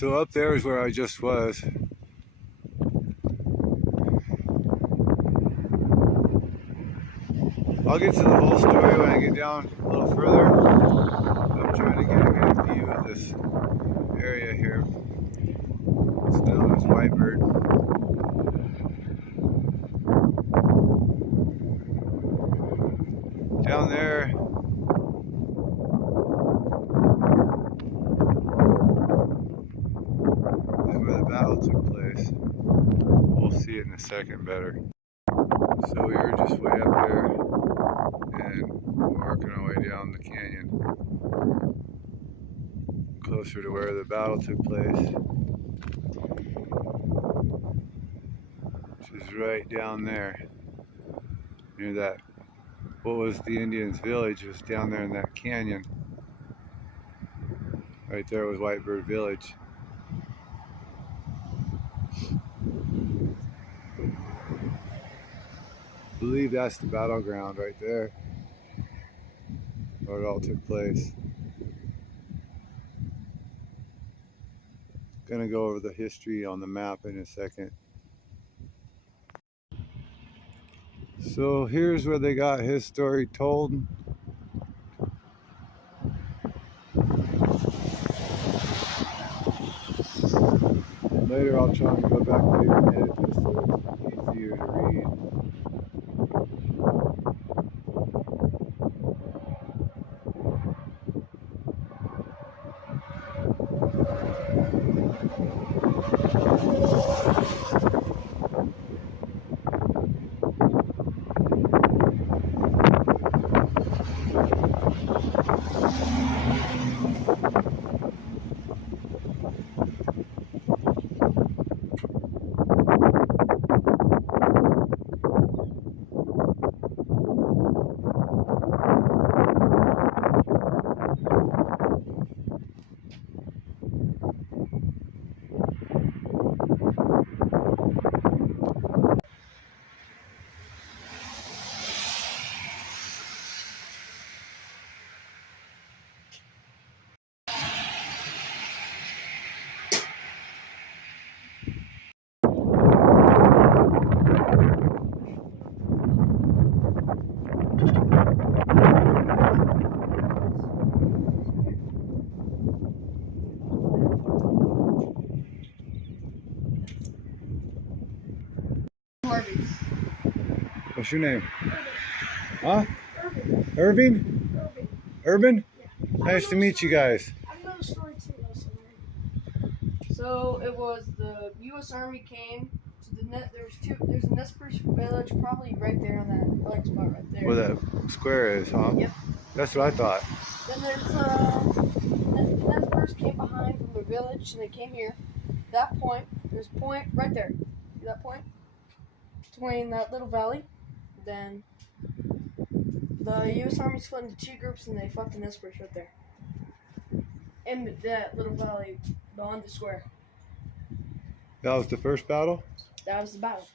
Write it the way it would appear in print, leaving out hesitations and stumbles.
So up there is where I just was. I'll get to the whole story when I get down a little further. I'm trying to get a good view of this area here. It's known as Whitebird. Down there is where the battle took place. We'll see it in a second better. So we were just way up there and working our way down the canyon, closer to where the battle took place, which is right down there, near that, what was the Indians' village, was down there in that canyon. Right there was Whitebird Village. I believe that's the battleground right there, where it all took place. Gonna go over the history on the map in a second. So here's where they got his story told. Later I'll try and go back there and edit this so it's easier to read. What's your name? Huh? Irving? Urban? Yeah. Nice to meet you guys. I know the story too. So it was the U.S. Army came to the net. There's a Nez Perce village, probably right there on that like spot right there. Where that square is, huh? Yep. That's what I thought. Then there's Nez Perce came behind from the village, and they came here. That point, there's a point right there. See that point? Between that little valley. Then the U.S. Army split into two groups, and they fought the Nez Perce right there. In that little valley beyond the square. That was the first battle? That was the battle.